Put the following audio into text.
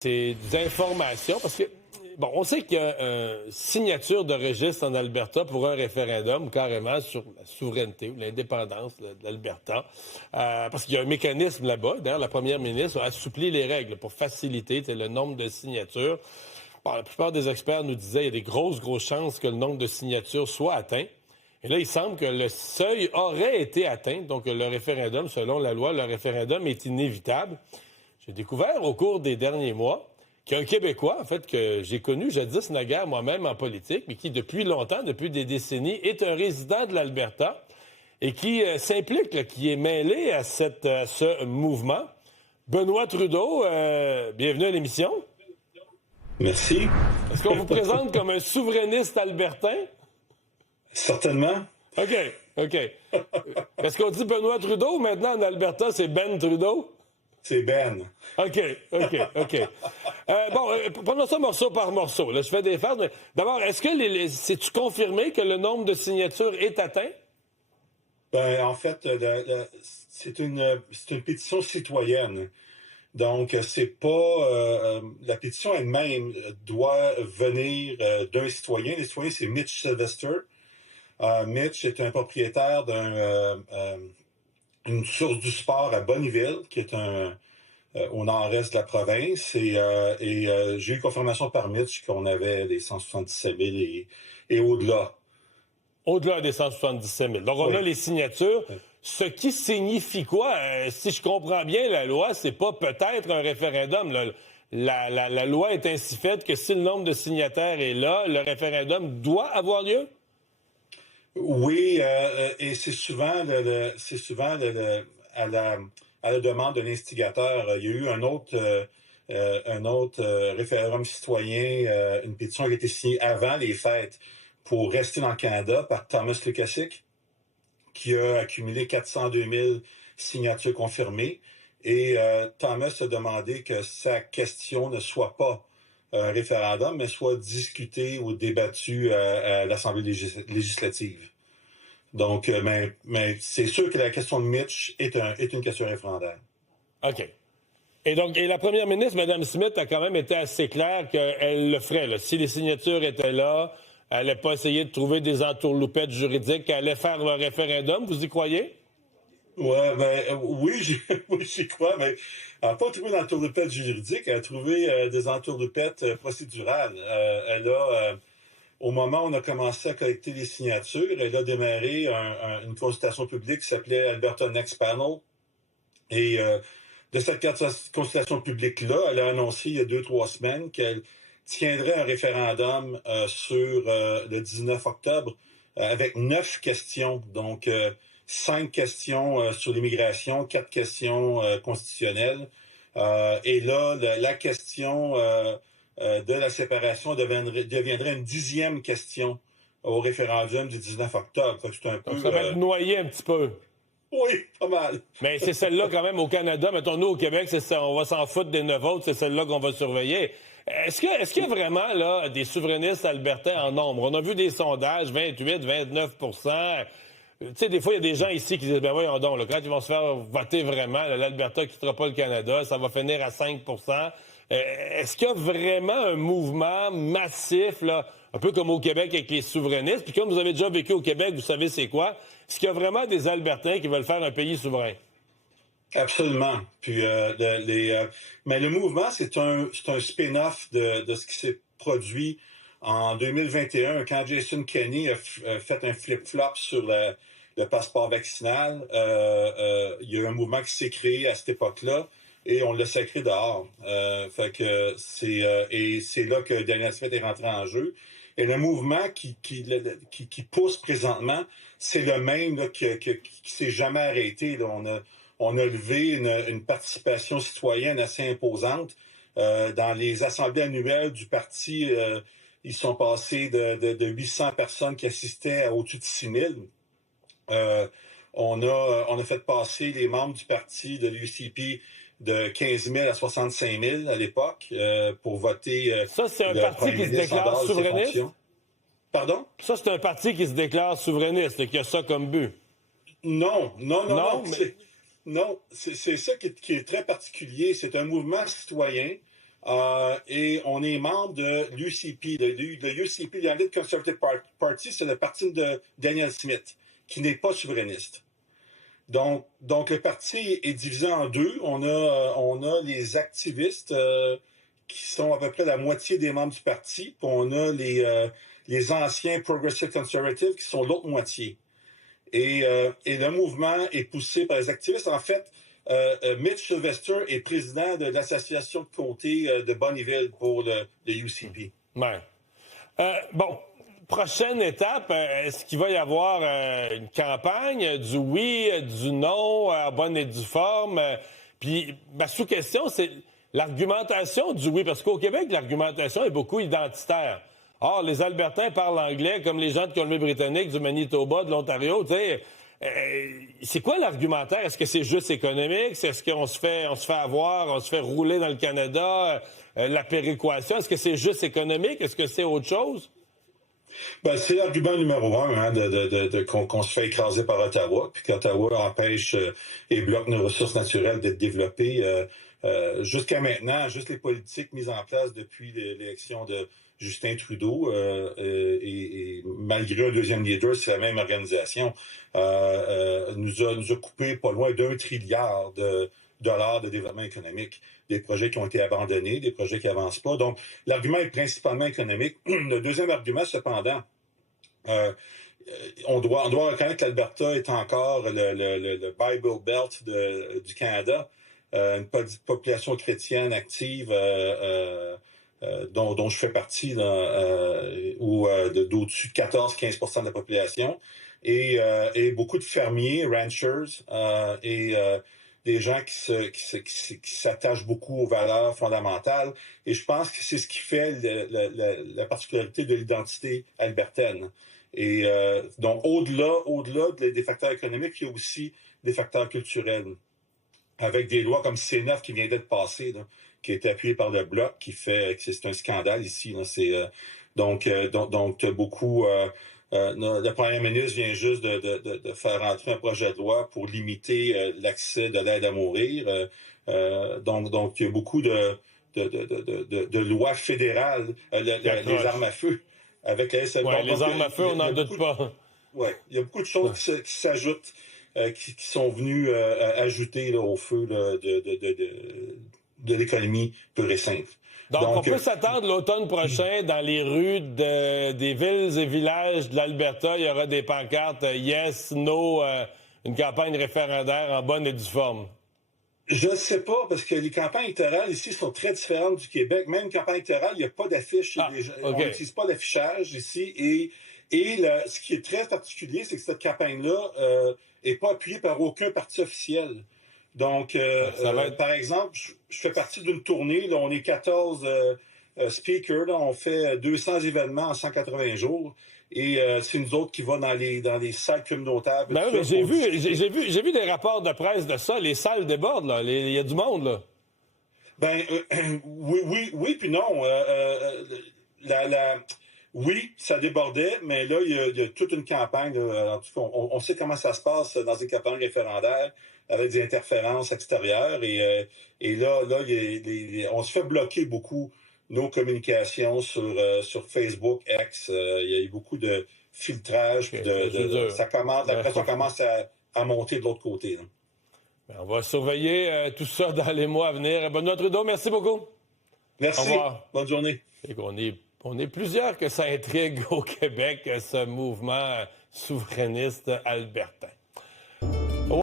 C'est des informations parce que, bon, on sait qu'il y a une signature de registre en Alberta pour un référendum carrément sur la souveraineté ou l'indépendance de l'Alberta. Parce qu'il y a un mécanisme là-bas. D'ailleurs, la première ministre a assoupli les règles pour faciliter le nombre de signatures. Bon, la plupart des experts nous disaient qu'il y a des grosses chances que le nombre de signatures soit atteint. Et là, il semble que le seuil aurait été atteint. Donc, le référendum, selon la loi, le référendum est inévitable. J'ai découvert au cours des derniers mois qu'il y a un Québécois, en fait, que j'ai connu jadis naguère moi-même en politique, mais qui, depuis longtemps, depuis des décennies, est un résident de l'Alberta et qui s'implique, là, qui est mêlé à ce mouvement. Benoît Trudeau, bienvenue à l'émission. Merci. Est-ce qu'on vous présente comme un souverainiste albertain? Certainement. OK. Est-ce qu'on dit Benoît Trudeau ou maintenant en Alberta, c'est Ben Trudeau? C'est Ben. OK. Prenons ça morceau par morceau. Là, je fais des phases, mais d'abord, est-ce que c'est-tu confirmé que le nombre de signatures est atteint? Ben, en fait, c'est une pétition citoyenne. Donc, c'est pas... la pétition elle-même doit venir d'un citoyen. Le citoyen, c'est Mitch Sylvester. Mitch est un propriétaire d'une source du sport à Bonnyville, qui est au nord-est de la province. Et j'ai eu confirmation par Mitch qu'on avait les 177 000 et au-delà. Au-delà des 177 000. Donc, on a les signatures. Ce qui signifie quoi? Si je comprends bien la loi, c'est pas peut-être un référendum. La loi est ainsi faite que si le nombre de signataires est là, le référendum doit avoir lieu? Oui, et c'est souvent à la demande de l'instigateur. Il y a eu un autre référendum citoyen, une pétition qui a été signée avant les fêtes pour rester dans le Canada par Thomas Lukasik, qui a accumulé 402 000 signatures confirmées. Et Thomas a demandé que sa question ne soit pas un référendum, mais soit discuté ou débattu à l'Assemblée législative. Donc, mais c'est sûr que la question de Mitch est une question référendaire. OK. Et la première ministre, Mme Smith, a quand même été assez claire qu'elle le ferait. Là. Si les signatures étaient là, elle n'allait pas essayer de trouver des entourloupettes juridiques, elle allait faire le référendum. Vous y croyez? Ouais, oui, j'y crois, mais elle n'a pas trouvé d'entourloupette juridique, elle a trouvé des entourloupettes procédurales. Au moment où on a commencé à collecter les signatures, elle a démarré une consultation publique qui s'appelait Alberta Next Panel. Et de cette consultation publique-là, elle a annoncé il y a 2-3 semaines qu'elle tiendrait un référendum sur le 19 octobre avec 9 questions. Donc, 5 questions sur l'immigration, 4 questions constitutionnelles. Et là, la question de la séparation deviendrait une 10e question au référendum du 19 octobre. Donc, ça va être noyé un petit peu. Oui, pas mal. Mais c'est celle-là quand même au Canada. Mettons, nous, au Québec, c'est ça, on va s'en foutre des 9 autres, c'est celle-là qu'on va surveiller. Est-ce qu'il y a vraiment là des souverainistes albertains en nombre? On a vu des sondages, 28, 29 Tu sais, des fois, il y a des gens ici qui disent, ben voyons donc, là, quand ils vont se faire voter vraiment, l'Alberta ne quittera pas le Canada, ça va finir à 5 Est-ce qu'il y a vraiment un mouvement massif, là, un peu comme au Québec avec les souverainistes? Puis comme vous avez déjà vécu au Québec, vous savez c'est quoi? Est-ce qu'il y a vraiment des Albertains qui veulent faire un pays souverain? Absolument. Puis mais le mouvement, c'est un spin-off de ce qui s'est produit en 2021 quand Jason Kenney a fait un flip-flop sur le passeport vaccinal. Il y a eu un mouvement qui s'est créé à cette époque-là et on l'a sacré dehors. Fait que c'est là que Daniel Smith est rentré en jeu. Et le mouvement qui pousse présentement, c'est le même là, qui s'est jamais arrêté. Là. On a levé une participation citoyenne assez imposante. Dans les assemblées annuelles du parti, ils sont passés de 800 personnes qui assistaient à au-dessus de 6 000. On a fait passer les membres du parti de l'UCP de 15 000 à 65 000 à l'époque pour voter. Ça, c'est un parti qui se déclare souverainiste? Pardon? Ça, c'est un parti qui se déclare souverainiste et qui a ça comme but. Non. Mais... Non, c'est ça qui est très particulier. C'est un mouvement citoyen et on est membre de l'UCP. Le UCP, l'United Conservative Party, c'est le parti de Daniel Smith, qui n'est pas souverainiste. Donc le parti est divisé en deux. On a les activistes qui sont à peu près la moitié des membres du parti, puis on a les anciens Progressive Conservatives qui sont l'autre moitié. Et le mouvement est poussé par les activistes. En fait, Mitch Sylvester est président de l'association de comté de Bonnyville pour le UCP. Ouais. Bon, prochaine étape, est-ce qu'il va y avoir une campagne du oui, du non, en bonne et due forme? Puis, ma sous-question, c'est l'argumentation du oui, parce qu'au Québec, l'argumentation est beaucoup identitaire. Or, les Albertains parlent anglais comme les gens de Colombie-Britannique, du Manitoba, de l'Ontario, tu sais. C'est quoi l'argumentaire? Est-ce que c'est juste économique? Est-ce qu'on se fait avoir, on se fait rouler dans le Canada, la péréquation? Est-ce que c'est juste économique? Est-ce que c'est autre chose? Ben, c'est l'argument numéro un, qu'on se fait écraser par Ottawa, puis qu'Ottawa empêche et bloque nos ressources naturelles d'être développées. Jusqu'à maintenant, juste les politiques mises en place depuis l'élection de Justin Trudeau, et malgré un deuxième leader, c'est la même organisation, nous a coupé pas loin d'1 trilliard de dollars de développement économique. Des projets qui ont été abandonnés, des projets qui n'avancent pas. Donc, l'argument est principalement économique. Le deuxième argument, cependant, on doit reconnaître qu'Alberta est encore le Bible Belt du Canada, une population chrétienne active, dont je fais partie, d'au-dessus de 14-15% de la population, et beaucoup de fermiers, ranchers, et des gens qui s'attachent beaucoup aux valeurs fondamentales. Et je pense que c'est ce qui fait la particularité de l'identité albertaine. Et donc, au-delà des facteurs économiques, il y a aussi des facteurs culturels, avec des lois comme C9 qui vient d'être passées, là, qui a été appuyé par le Bloc, qui fait que c'est un scandale ici. Là. Donc beaucoup... le premier ministre vient juste de faire entrer un projet de loi pour limiter l'accès de l'aide à mourir. Donc il y a beaucoup de lois fédérales, les armes à feu. Avec les armes à feu, on n'en doute pas. Oui, il y a beaucoup de choses qui s'ajoutent, qui sont venues ajouter là, au feu là, de l'économie pure et simple. Donc on peut s'attendre l'automne prochain, dans les rues des villes et villages de l'Alberta, il y aura des pancartes yes, no, une campagne référendaire en bonne et due forme. Je ne sais pas, parce que les campagnes électorales ici sont très différentes du Québec. Même une campagne électorale, il n'y a pas d'affiche. Okay. On n'utilise pas d'affichage ici. Et ce qui est très particulier, c'est que cette campagne-là n'est pas appuyée par aucun parti officiel. Donc, par exemple, je fais partie d'une tournée. Là, on est 14 speakers. Là, on fait 200 événements en 180 jours. Et c'est nous autres qui va dans les salles communautaires. Ben oui, mais j'ai vu des rapports de presse de ça. Les salles débordent, là. Il y a du monde, là. Ben oui, puis non. Oui, ça débordait, mais là, il y a toute une campagne. Là, en tout cas, on sait comment ça se passe dans une campagne référendaire avec des interférences extérieures. Et là, on se fait bloquer beaucoup nos communications sur Facebook, X. Il y a eu beaucoup de filtrage. Okay, la pression commence à monter de l'autre côté. Là. On va surveiller tout ça dans les mois à venir. Benoît Trudeau, merci beaucoup. Merci. Au revoir. Bonne journée. On est plusieurs que ça intrigue au Québec, ce mouvement souverainiste albertain.